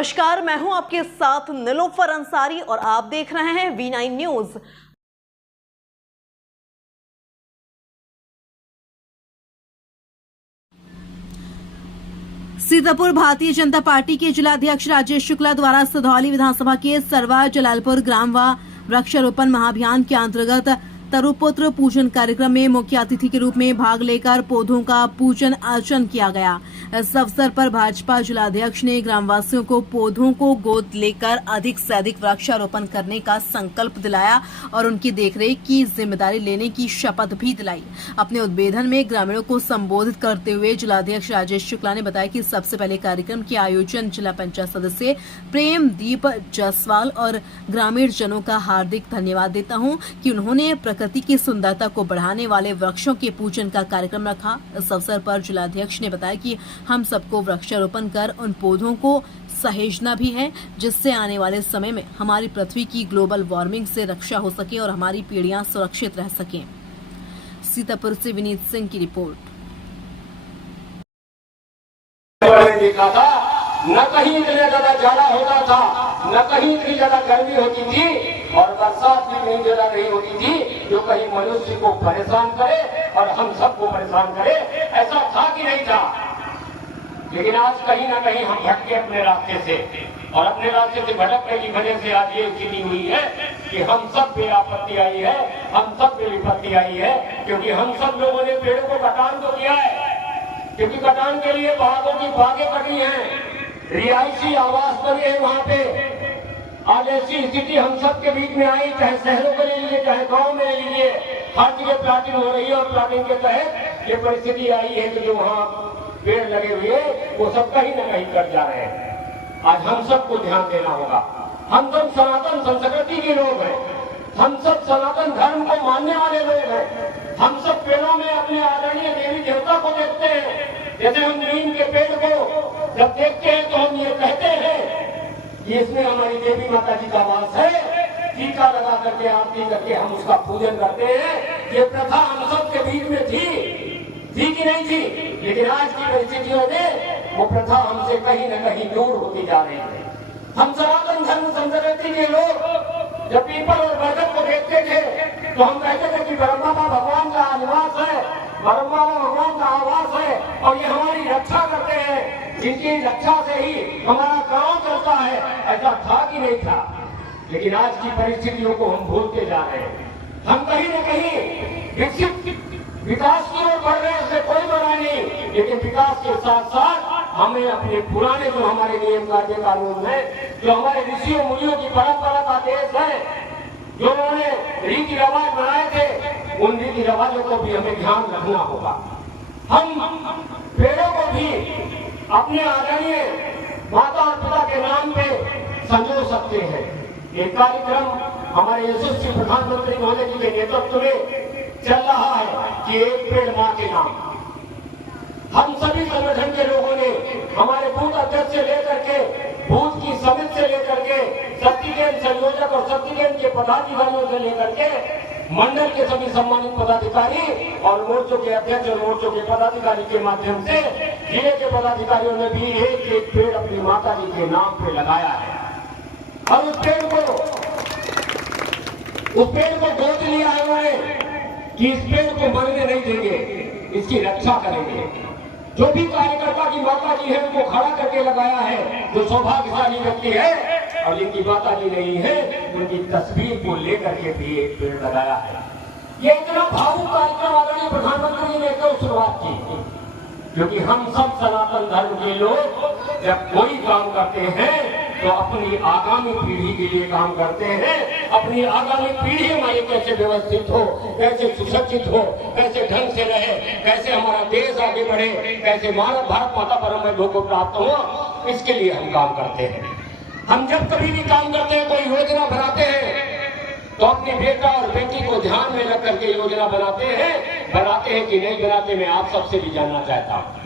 नमस्कार, मैं हूं आपके साथ नीलोफर अंसारी और आप देख रहे हैं V9 news. Sitapur Bharatiya Janata party के जिलाध्यक्ष राजेश शुक्ला द्वारा सधौली विधानसभा के सरवा जलालपुर ग्राम व वृक्षारोपण महाअभियान के अंतर्गत तरुपुत्र पूजन कार्यक्रम में मुख्य अतिथि के रूप में भाग लेकर पौधों का पूजन अर्चन किया गया। इस अवसर पर भाजपा जिलाध्यक्ष ने ग्रामवासियों को पौधों को गोद लेकर अधिक से अधिक वृक्षारोपण करने का संकल्प दिलाया और उनकी देखरेख की जिम्मेदारी लेने की शपथ भी दिलाई। अपने उद्बोधन में ग्रामीणों को संबोधित करते हुए जिलाध्यक्ष राजेश शुक्ला ने बताया कि सबसे पहले कार्यक्रम के आयोजन जिला पंचायत सदस्य प्रेमदीप जायसवाल और ग्रामीण जनों का हार्दिक धन्यवाद देता हूं कि उन्होंने प्रकृति की सुंदरता को बढ़ाने वाले वृक्षों के पूजन का कार्यक्रम रखा। इस अवसर पर जिलाध्यक्ष ने बताया कि हम सबको वृक्षारोपण कर उन पौधों को सहेजना भी है, जिससे आने वाले समय में हमारी पृथ्वी की ग्लोबल वार्मिंग से रक्षा हो सके और हमारी पीढ़ियां सुरक्षित रह सकें। सीतापुर से विनीत सिंह की रिपोर्ट। देखा था न कहीं इतने ज्यादा जाड़ा होता था, न कहीं इतनी ज्यादा गर्मी होती थी और बरसात भी इतनी ज्यादा नहीं होती थी जो कहीं मनुष्य को परेशान करे और हम सबको परेशान करे। ऐसा था कि नहीं था, लेकिन आज कहीं ना कहीं हम भटके अपने रास्ते से और अपने रास्ते से भटकने की वजह से आज ये स्थिति हुई है कि हम सब पे आपत्ति आई है, हम सब पे विपत्ति आई है, क्योंकि हम सब लोगों ने पेड़ों को कटान तो किया है, क्योंकि कटान के लिए बागों की बागें कटी हैं, रिहायशी आवास बने हैं वहां पे। आज ऐसी स्थिति हम सब के बीच में आई, चाहे शहरों को ले लीजिए चाहे गांव में ले लीजिए, हर जगह प्लाटिंग हो रही है और प्लाटिंग के तहत ये परिस्थिति आई है कि जो वहाँ पेड़ लगे हुए वो सब कहीं न कहीं कट जा रहे हैं। आज हम सबको ध्यान देना होगा। हम सब सनातन संस्कृति के लोग हैं, हम सब सनातन धर्म को मानने वाले लोग हैं, हम सब पेड़ों में अपने आदरणीय देवी देवता को देखते हैं। जैसे हम नीम के पेड़ को जब देखते हैं तो हम ये कहते हैं कि इसमें हमारी देवी माता जी का वास है, टीका लगा करके आरती करके हम उसका पूजन करते हैं। ये प्रथा हम सब के बीच में थी कि नहीं थी, लेकिन आज की परिस्थितियों में वो प्रथा हमसे कहीं न कहीं दूर होती जा रही है। हम सनातन धर्म संस्कृति के लोग जब पीपल और बरगद को देखते थे तो हम कहते थे कि ब्रह्मा भगवान का निवास है, ब्रह्मा भगवान का आवास है और ये हमारी रक्षा करते हैं, जिनकी रक्षा से ही हमारा गांव चलता है। ऐसा था कि नहीं था, लेकिन आज की परिस्थितियों को हम भूलते जा रहे हैं। हम कहीं न कहीं विकसित विकास की ओर बढ़ रहे हैं, इसमें कोई बुराई नहीं, लेकिन विकास के साथ साथ हमें अपने पुराने जो हमारे नियम कायदे कानून है, जो हमारे ऋषियों मुनियों की परंपरा का देश है, जो उन्होंने रीति रिवाज बनाए थे, उन रीति रिवाजों को भी हमें ध्यान रखना होगा। हम पेड़ों को भी अपने आदरणीय माता और पिता के नाम पे संजो सकते हैं। एक कार्यक्रम हमारे यशस्वी प्रधानमंत्री महोदय जी के नेतृत्व में चल रहा है कि एक पेड़ मां के नाम। हम सभी संगठन के लोगों ने हमारे बूथ अध्यक्ष से लेकर के बूथ की समिति से लेकर के शक्ति केंद्र संयोजक और शक्ति केंद्र के पदाधिकारियों से लेकर के मंडल के सभी सम्मानित पदाधिकारी और मोर्चों के अध्यक्ष और मोर्चों के पदाधिकारी के माध्यम से जिले के पदाधिकारियों ने भी एक एक पेड़ अपनी माता जी के नाम पे लगाया है और उस पेड़ को गोद लिया है उन्होंने कि इस पेड़ को मरने नहीं देंगे, इसकी रक्षा करेंगे। जो भी कार्यकर्ता की माता जी है उनको खड़ा करके लगाया है, जो सौभाग्यशाली व्यक्ति है और जिनकी माता जी नहीं है उनकी तस्वीर को लेकर के भी एक पेड़ लगाया है। ये इतना भावुक कार्यक्रम आदरणीय प्रधानमंत्री जी ने क्यों शुरुआत की? क्योंकि हम सब सनातन धर्म के लोग जब कोई काम करते हैं तो अपनी आगामी पीढ़ी के लिए काम करते हैं। अपनी आगामी पीढ़ी हमारी कैसे व्यवस्थित हो, कैसे सुसज्जित हो, कैसे ढंग से रहे, कैसे हमारा देश आगे बढ़े, कैसे भारत माता परम वैभव को प्राप्त हो, इसके लिए हम काम करते हैं। हम जब कभी भी काम करते हैं, कोई योजना बनाते हैं तो अपने बेटा और बेटी को ध्यान में रख करके योजना बनाते हैं कि नहीं बनाते, मैं आप सबसे भी जानना चाहता हूँ।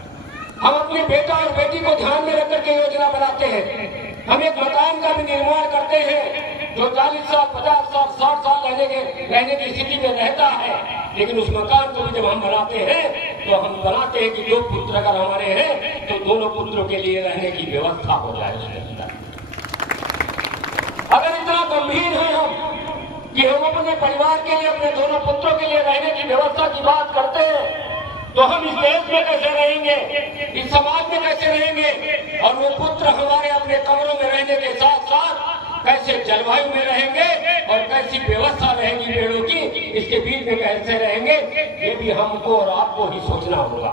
हम अपने बेटा और बेटी को ध्यान में रख करके योजना बनाते हैं। हम एक मकान का भी निर्माण करते हैं जो 40 साल 50 साल 60 साल रहने की स्थिति में रहता है, लेकिन उस मकान को भी जब हम बनाते हैं तो हम बनाते हैं कि 2 पुत्र अगर हमारे हैं तो दोनों पुत्रों के लिए रहने की व्यवस्था हो जाए उसके अंदर। अगर इतना गंभीर है हम कि हम अपने परिवार के लिए, अपने दोनों पुत्रों के लिए रहने की व्यवस्था की बात करते हैं, तो हम इस देश में कैसे रहेंगे, इस समाज में कैसे रहेंगे, और वो पुत्र हमारे अपने कमरों में रहने के साथ साथ कैसे जलवायु में रहेंगे और कैसी व्यवस्था रहेगी पेड़ों की, इसके बीच में कैसे रहेंगे, ये भी हमको और आपको ही सोचना होगा।